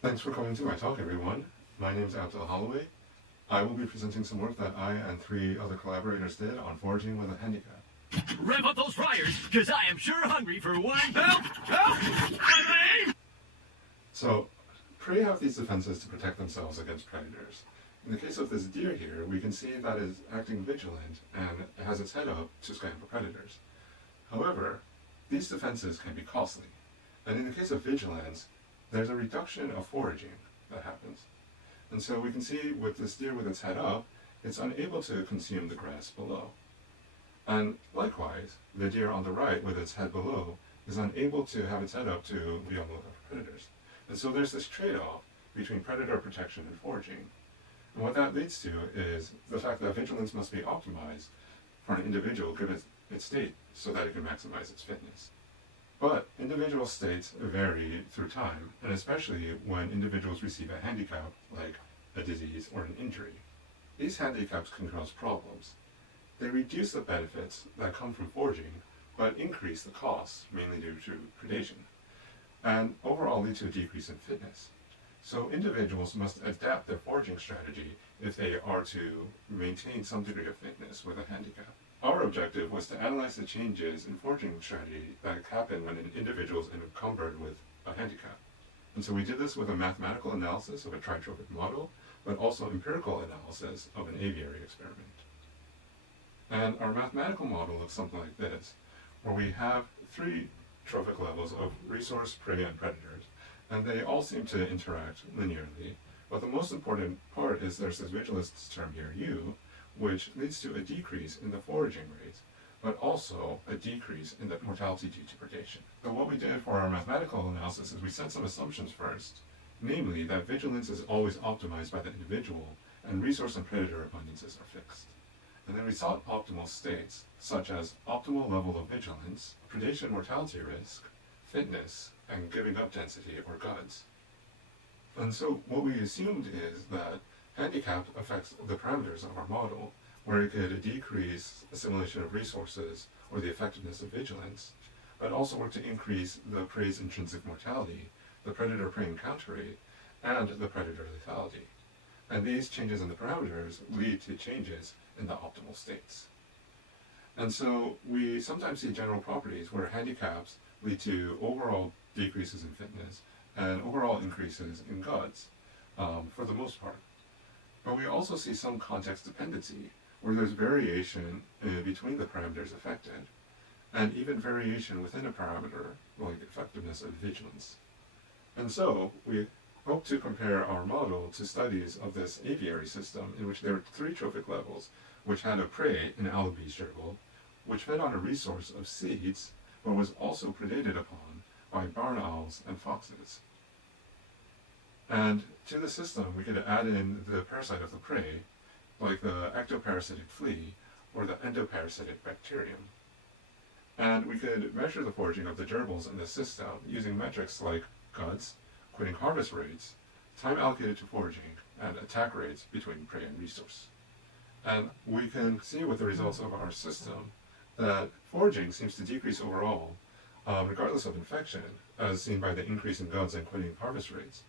Thanks for coming to my talk, everyone. My name is Abdel Halloway. I will be presenting some work that I and 3 other collaborators did on foraging with a handicap. Rev up those fryers, because I am sure hungry for one. Help! Help! So, prey have these defenses to protect themselves against predators. In the case of this deer here, we can see that it's acting vigilant and it has its head up to scan for predators. However, these defenses can be costly. And in the case of vigilance, there's a reduction of foraging that happens. And so we can see with this deer with its head up, it's unable to consume the grass below. And likewise, the deer on the right with its head below is unable to have its head up to be on the lookout for predators. And so there's this trade-off between predator protection and foraging. And what that leads to is the fact that vigilance must be optimized for an individual given its state so that it can maximize its fitness. But individual states vary through time, and especially when individuals receive a handicap, like a disease or an injury. These handicaps can cause problems. They reduce the benefits that come from foraging, but increase the costs, mainly due to predation, and overall lead to a decrease in fitness. So individuals must adapt their foraging strategy if they are to maintain some degree of fitness with a handicap. Our objective was to analyze the changes in foraging strategy that happen when an individual is encumbered with a handicap. And so we did this with a mathematical analysis of a tritrophic model, but also empirical analysis of an aviary experiment. And our mathematical model looks something like this, where we have 3 trophic levels of resource, prey, and predators, and they all seem to interact linearly. But the most important part is there's this vigilance term here, U, which leads to a decrease in the foraging rates, but also a decrease in the mortality due to predation. So what we did for our mathematical analysis is we set some assumptions first, namely that vigilance is always optimized by the individual, and resource and predator abundances are fixed. And then we sought optimal states, such as optimal level of vigilance, predation mortality risk, fitness, and giving up density or GUDs. And so what we assumed is that handicap affects the parameters of our model, where it could decrease assimilation of resources or the effectiveness of vigilance, but also work to increase the prey's intrinsic mortality, the predator-prey encounter rate, and the predator lethality. And these changes in the parameters lead to changes in the optimal states. And so we sometimes see general properties where handicaps lead to overall decreases in fitness and overall increases in GUDs, for the most part. But we also see some context dependency, where there's variation between the parameters affected, and even variation within a parameter, like effectiveness of vigilance. And so we hope to compare our model to studies of this aviary system in which there were 3 trophic levels, which had a prey, an Alabese gerbil, which fed on a resource of seeds, but was also predated upon by barn owls and foxes. And to the system, we could add in the parasite of the prey, like the ectoparasitic flea or the endoparasitic bacterium. And we could measure the foraging of the gerbils in the system using metrics like GUDs, quitting harvest rates, time allocated to foraging, and attack rates between prey and resource. And we can see with the results of our system that foraging seems to decrease overall, regardless of infection, as seen by the increase in GUDs and quitting harvest rates,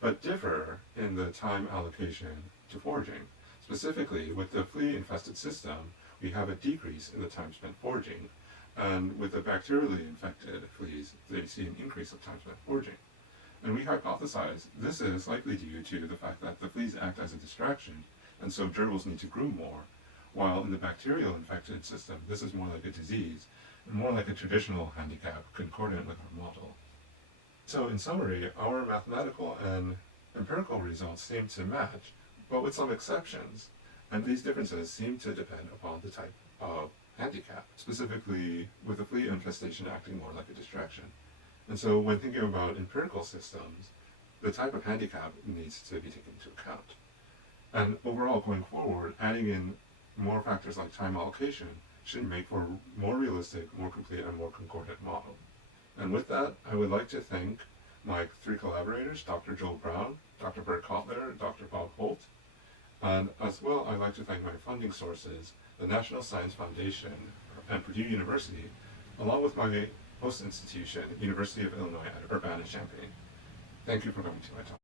but differ in the time allocation to foraging. Specifically, with the flea-infested system, we have a decrease in the time spent foraging, and with the bacterially infected fleas, they see an increase of time spent foraging. And we hypothesize this is likely due to the fact that the fleas act as a distraction, and so gerbils need to groom more, while in the bacterial infected system, this is more like a disease, and more like a traditional handicap concordant with our model. So in summary, our mathematical and empirical results seem to match, but with some exceptions, and these differences seem to depend upon the type of handicap, specifically with the flea infestation acting more like a distraction. And so when thinking about empirical systems, the type of handicap needs to be taken into account. And overall, going forward, adding in more factors like time allocation should make for a more realistic, more complete, and more concordant model. And with that, I would like to thank my 3 collaborators, Dr. Joel Brown, Dr. Bert Kotler, and Dr. Bob Holt. And as well, I'd like to thank my funding sources, the National Science Foundation and Purdue University, along with my host institution, University of Illinois at Urbana-Champaign. Thank you for coming to my talk.